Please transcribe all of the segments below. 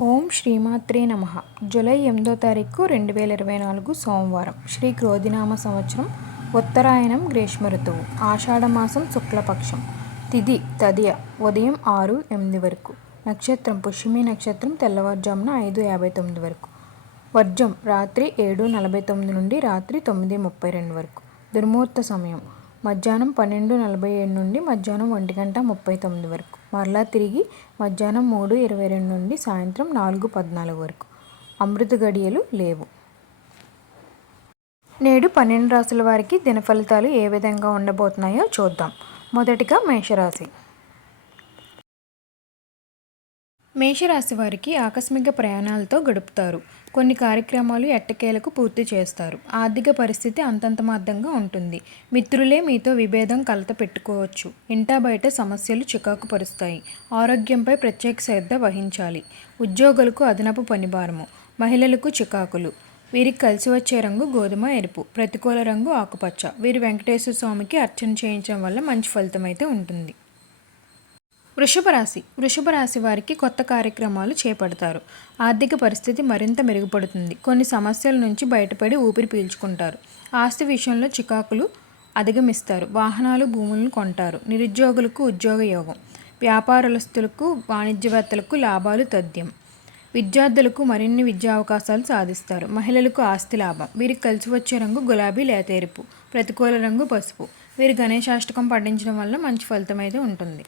ఓం శ్రీమాత్రే నమ. జూలై ఎనిమిదో తారీఖు రెండు వేల ఇరవై నాలుగు సోమవారం. శ్రీ క్రోధినామ సంవత్సరం ఉత్తరాయణం గ్రీష్మ ఋతువు ఆషాఢమాసం శుక్లపక్షం. తిది తదియ ఉదయం ఆరు ఎనిమిది వరకు. నక్షత్రం పుష్యమి నక్షత్రం తెల్లవారుజామున ఐదు యాభై తొమ్మిది వరకు. వర్జం రాత్రి ఏడు నలభై తొమ్మిది నుండి రాత్రి తొమ్మిది ముప్పై రెండు వరకు. దుర్ముహూర్త సమయం మధ్యాహ్నం పన్నెండు నలభై ఏడు నుండి మధ్యాహ్నం ఒంటి గంట ముప్పై తొమ్మిది వరకు. మరలా తిరిగి మధ్యాహ్నం మూడు ఇరవై రెండు నుండి సాయంత్రం నాలుగు పద్నాలుగు వరకు. అమృత గడియలు లేవు. నేడు పన్నెండు రాసుల వారికి దిన ఫలితాలు ఏ విధంగా ఉండబోతున్నాయో చూద్దాం. మొదటిగా మేషరాశి. మేషరాశి వారికి ఆకస్మిక ప్రయాణాలతో గడుపుతారు. కొన్ని కార్యక్రమాలు ఎట్టకేలకు పూర్తి చేస్తారు. ఆర్థిక పరిస్థితి అంతంతమార్థంగా ఉంటుంది. మిత్రులే మీతో విభేదం కలత పెట్టుకోవచ్చు ఇంటా బయట సమస్యలు చికాకు పరుస్తాయి. ఆరోగ్యంపై ప్రత్యేక శ్రద్ధ వహించాలి. ఉద్యోగులకు అదనపు పనిభారము. మహిళలకు చికాకులు. వీరికి కలిసి వచ్చే రంగు గోధుమ ఎరుపు ప్రతికూల రంగు ఆకుపచ్చ. వీరి వెంకటేశ్వర స్వామికి అర్చన చేయించడం వల్ల మంచి ఫలితం అయితే ఉంటుంది. వృషభ రాశి వృషభ రాశి వారికి కొత్త కార్యక్రమాలు చేపడతారు. ఆర్థిక పరిస్థితి మరింత మెరుగుపడుతుంది. కొన్ని సమస్యల నుంచి బయటపడి ఊపిరి పీల్చుకుంటారు. ఆస్తి విషయంలో చికాకులు అధిగమిస్తారు. వాహనాలు భూములను కొంటారు. నిరుద్యోగులకు ఉద్యోగ యోగం. వ్యాపారస్తులకు వాణిజ్యవేత్తలకు లాభాలు తథ్యం. విద్యార్థులకు మరిన్ని విద్యా అవకాశాలు సాధిస్తారు. మహిళలకు ఆస్తి లాభం. వీరికి కలిసి వచ్చే రంగు గులాబీ లేత ఎరుపు. ప్రతికూల రంగు పసుపు. వీరు గణేశాష్టకం పఠించడం వల్ల మంచి ఫలితం అయితే ఉంటుంది.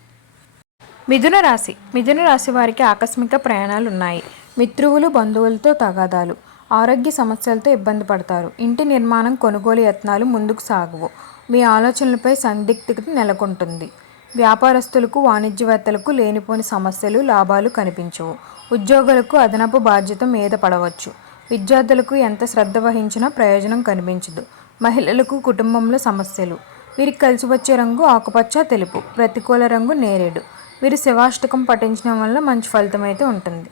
మిథున రాశి. మిథున రాశి వారికి ఆకస్మిక ప్రయాణాలు ఉన్నాయి మిత్రువులు బంధువులతో తగాదాలు. ఆరోగ్య సమస్యలతో ఇబ్బంది పడతారు. ఇంటి నిర్మాణం కొనుగోలు యత్నాలు ముందుకు సాగవు. మీ ఆలోచనలపై సందిగ్ధత నెలకొంటుంది. వ్యాపారస్తులకు వాణిజ్యవేత్తలకు లేనిపోని సమస్యలు లాభాలు కనిపించవు. ఉద్యోగులకు అదనపు బాధ్యత మీద పడవచ్చు. విద్యార్థులకు ఎంత శ్రద్ధ వహించినా ప్రయోజనం కనిపించదు. మహిళలకు కుటుంబంలో సమస్యలు. వీరికి కలిసి వచ్చే రంగు ఆకుపచ్చ తెలుపు. ప్రతికూల రంగు నేరేడు. వీరు శివాష్టకం పఠించడం వల్ల మంచి ఫలితం అయితే ఉంటుంది.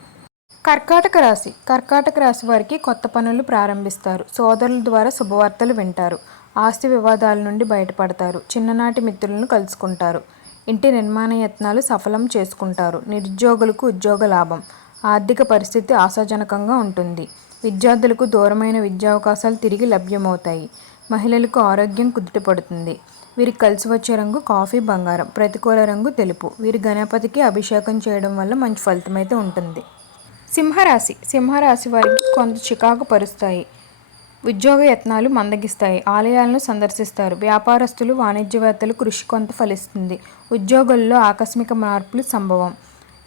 కర్కాటక రాశి. కర్కాటక రాశి వారికి కొత్త పనులు ప్రారంభిస్తారు. సోదరుల ద్వారా శుభవార్తలు వింటారు. ఆస్తి వివాదాల నుండి బయటపడతారు. చిన్ననాటి మిత్రులను కలుసుకుంటారు. ఇంటి నిర్మాణ యత్నాలు సఫలం చేసుకుంటారు. నిరుద్యోగులకు ఉద్యోగ లాభం. ఆర్థిక పరిస్థితి ఆశాజనకంగా ఉంటుంది. విద్యార్థులకు దూరమైన విద్యావకాశాలు తిరిగి లభ్యమవుతాయి. మహిళలకు ఆరోగ్యం కుదుటపడుతుంది వీరికి కలిసి వచ్చే రంగు కాఫీ బంగారం. ప్రతికూల రంగు తెలుపు. వీరి గణపతికి అభిషేకం చేయడం వల్ల మంచి ఫలితం అయితే ఉంటుంది. సింహరాశి. సింహరాశి వారికి కొంత చికాకు పరుస్తాయి. ఉద్యోగ యత్నాలు మందగిస్తాయి. ఆలయాలను సందర్శిస్తారు. వ్యాపారస్తులు వాణిజ్యవేత్తలు కృషి కొంత ఫలిస్తుంది. ఉద్యోగుల్లో ఆకస్మిక మార్పులు సంభవం.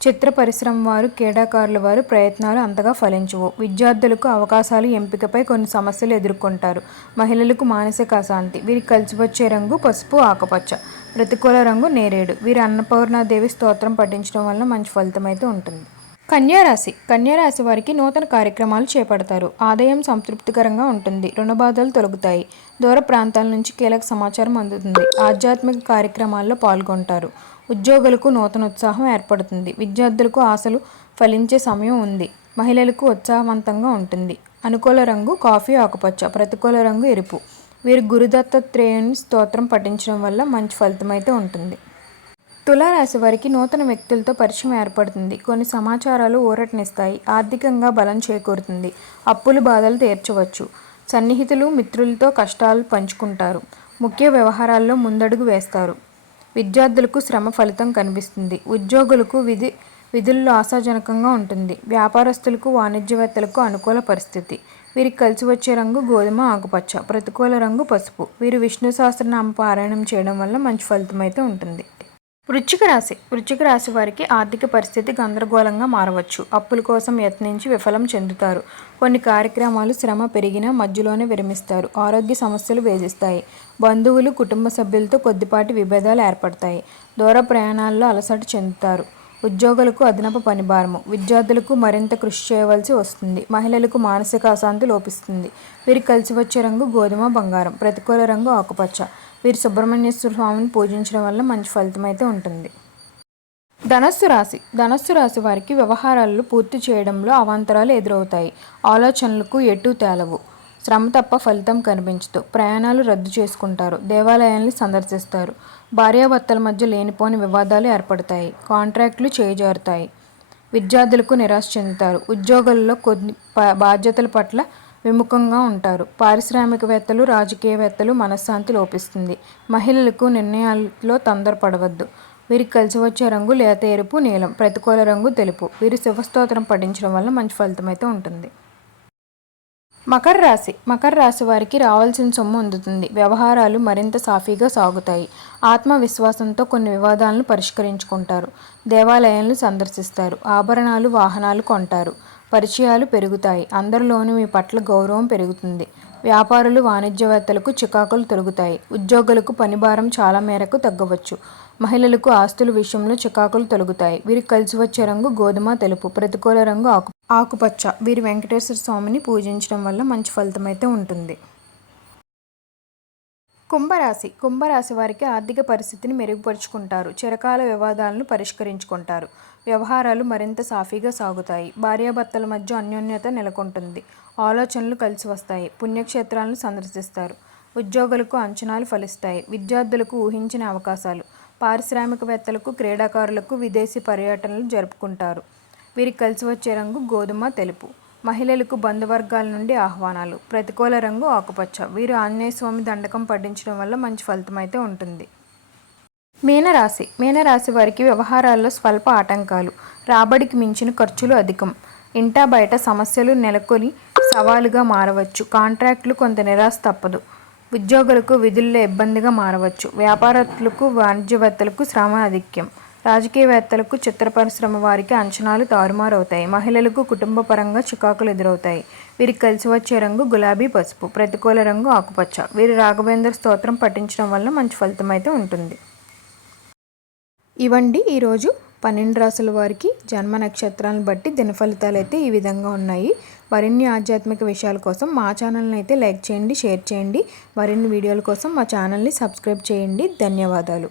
చిత్ర పరిశ్రమ వారు క్రీడాకారుల వారు ప్రయత్నాలు అంతగా ఫలించవు. విద్యార్థులకు అవకాశాలు ఎంపికపై కొన్ని సమస్యలు ఎదుర్కొంటారు. మహిళలకు మానసిక అశాంతి వీరికి కలిసి వచ్చే రంగు పసుపు ఆకుపచ్చ ప్రతికూల రంగు నేరేడు. వీరి అన్నపూర్ణాదేవి స్తోత్రం పఠించడం వల్ల మంచి ఫలితం అయితే ఉంటుంది. కన్యారాశి కన్యారాశి వారికి నూతన కార్యక్రమాలు చేపడతారు. ఆదాయం సంతృప్తికరంగా ఉంటుంది. రుణబాధలు తొలగుతాయి. దూర ప్రాంతాల నుంచి కీలక సమాచారం అందుతుంది. ఆధ్యాత్మిక కార్యక్రమాల్లో పాల్గొంటారు. ఉద్యోగులకు నూతన ఉత్సాహం ఏర్పడుతుంది. విద్యార్థులకు ఆశలు ఫలించే సమయం ఉంది. మహిళలకు ఉత్సాహవంతంగా ఉంటుంది. అనుకూల రంగు కాఫీ ఆకుపచ్చ ప్రతికూల రంగు ఎరుపు. వీరు గురుదత్తాత్రేయుని స్తోత్రం పఠించడం వల్ల మంచి ఫలితం అయితే ఉంటుంది. తులారాశి వారికి నూతన వ్యక్తులతో పరిచయం ఏర్పడుతుంది. కొన్ని సమాచారాలు ఊరటనిస్తాయి. ఆర్థికంగా బలం చేకూరుతుంది. అప్పులు బాధలు తీర్చవచ్చు. సన్నిహితులు మిత్రులతో కష్టాలు పంచుకుంటారు. ముఖ్య వ్యవహారాల్లో ముందడుగు వేస్తారు. విద్యార్థులకు శ్రమ ఫలితం కనిపిస్తుంది. ఉద్యోగులకు విధి విధుల్లో ఆశాజనకంగా ఉంటుంది. వ్యాపారస్తులకు వాణిజ్యవేత్తలకు అనుకూల పరిస్థితి. వీరికి కలిసి వచ్చే రంగు గోధుమ ఆకుపచ్చ ప్రతికూల రంగు పసుపు. వీరు విష్ణు సహస్రనామ పారాయణం చేయడం వల్ల మంచి ఫలితం అయితే ఉంటుంది. వృచ్చిక రాశి. వృచ్చిక రాశి వారికి ఆర్థిక పరిస్థితి గందరగోళంగా మారవచ్చు. అప్పుల కోసం యత్నించి విఫలం చెందుతారు. కొన్ని కార్యక్రమాలు శ్రమ పెరిగినా మధ్యలోనే విరమిస్తారు. ఆరోగ్య సమస్యలు వేధిస్తాయి. బంధువులు కుటుంబ సభ్యులతో కొద్దిపాటి విభేదాలు ఏర్పడతాయి. దూర ప్రయాణాల్లో అలసట చెందుతారు. ఉద్యోగులకు అదనపు పనిభారము. విద్యార్థులకు మరింత కృషి చేయవలసి వస్తుంది. మహిళలకు మానసిక అశాంతి లోపిస్తుంది. వీరికి కలిసి వచ్చే రంగు గోధుమ బంగారం. ప్రతికూల రంగు ఆకుపచ్చ. వీరు సుబ్రహ్మణ్యేశ్వర స్వామిని పూజించడం వల్ల మంచి ఫలితం అయితే ఉంటుంది. ధనస్సు రాశి. ధనస్సు రాశి వారికి వ్యవహారాలు పూర్తి చేయడంలో అవాంతరాలు ఎదురవుతాయి. ఆలోచనలకు ఎటు తేలవు. శ్రమ తప్ప ఫలితం కనిపించదు. ప్రయాణాలు రద్దు చేసుకుంటారు. దేవాలయాల్ని సందర్శిస్తారు. భార్యాభర్తల మధ్య లేనిపోని వివాదాలు ఏర్పడతాయి. కాంట్రాక్టులు చేజారుతాయి. విద్యార్థులకు నిరాశ చెందుతారు. ఉద్యోగుల్లో కొన్ని బాధ్యతల పట్ల విముఖంగా ఉంటారు. పారిశ్రామికవేత్తలు రాజకీయవేత్తలు మనశ్శాంతి లోపిస్తుంది. మహిళలకు నిర్ణయాల్లో తొందరపడవద్దు. వీరికి కలిసి వచ్చే రంగు లేత ఎరుపు నీలం. ప్రతికూల రంగు తెలుపు. వీరు శివస్తోత్రం పఠించడం వల్ల మంచి ఫలితం అయితే ఉంటుంది. మకర రాశి. మకర రాశి వారికి రావాల్సిన సొమ్ము అందుతుంది. వ్యవహారాలు మరింత సాఫీగా సాగుతాయి. ఆత్మవిశ్వాసంతో కొన్ని వివాదాలను పరిష్కరించుకుంటారు. దేవాలయాలను సందర్శిస్తారు. ఆభరణాలు వాహనాలు కొంటారు. పరిచయాలు పెరుగుతాయి. అందరిలోనూ మీ పట్ల గౌరవం పెరుగుతుంది. వ్యాపారులు వాణిజ్యవేత్తలకు చికాకులు తొలగుతాయి. ఉద్యోగులకు పనిభారం చాలా మేరకు తగ్గవచ్చు. మహిళలకు ఆస్తుల విషయంలో చికాకులు తొలగుతాయి. వీరికి కలిసి వచ్చే రంగు గోధుమ తెలుపు ప్రతికూల రంగు ఆకు ఆకుపచ్చ. వీరి వెంకటేశ్వర స్వామిని పూజించడం వల్ల మంచి ఫలితం అయితే ఉంటుంది. కుంభరాశి. కుంభరాశి వారికి ఆర్థిక పరిస్థితిని మెరుగుపరుచుకుంటారు. చిరకాల వివాదాలను పరిష్కరించుకుంటారు. వ్యవహారాలు మరింత సాఫీగా సాగుతాయి. భార్యాభర్తల మధ్య అన్యోన్యత నెలకొంటుంది. ఆలోచనలు కలిసి వస్తాయి. పుణ్యక్షేత్రాలను సందర్శిస్తారు. ఉద్యోగులకు అంచనాలు ఫలిస్తాయి. విద్యార్థులకు ఊహించిన అవకాశాలు. పారిశ్రామికవేత్తలకు క్రీడాకారులకు విదేశీ పర్యటనలు జరుపుకుంటారు. వీరికి కలిసి వచ్చే రంగు గోధుమ తెలుపు. మహిళలకు బంధువర్గాల నుండి ఆహ్వానాలు. ప్రతికూల రంగు ఆకుపచ్చ. వీరు ఆంజనేయ స్వామి దండకం పఠించడం వల్ల మంచి ఫలితం అయితే ఉంటుంది. మీనరాశి. మీనరాశి వారికి వ్యవహారాల్లో స్వల్ప ఆటంకాలు. రాబడికి మించిన ఖర్చులు అధికం. ఇంటా బయట సమస్యలు నెలకొని సవాలుగా మారవచ్చు. కాంట్రాక్టులు కొంత నిరాశ తప్పదు. ఉద్యోగులకు విధుల్లో ఇబ్బందిగా మారవచ్చు. వ్యాపారత్తులకు వాణిజ్యవేత్తలకు శ్రమ అధిక్యం. రాజకీయవేత్తలకు చిత్ర పరిశ్రమ వారికి అంచనాలు తారుమారవుతాయి. మహిళలకు కుటుంబ పరంగా చికాకులు ఎదురవుతాయి. వీరికి కలిసి వచ్చే రంగు గులాబీ పసుపు ప్రతికూల రంగు ఆకుపచ్చ. వీరు రాఘవేంద్ర స్తోత్రం పఠించడం వల్ల మంచి ఫలితం అయితే ఉంటుంది. ఇవండి ఈరోజు పన్నెండు రాసుల వారికి జన్మ నక్షత్రాలను బట్టి దిన ఫలితాలు అయితే ఈ విధంగా ఉన్నాయి. మరిన్ని ఆధ్యాత్మిక విషయాల కోసం మా ఛానల్ని అయితే లైక్ చేయండి షేర్ చేయండి. మరిన్ని వీడియోల కోసం మా ఛానల్ని సబ్స్క్రైబ్ చేయండి. ధన్యవాదాలు.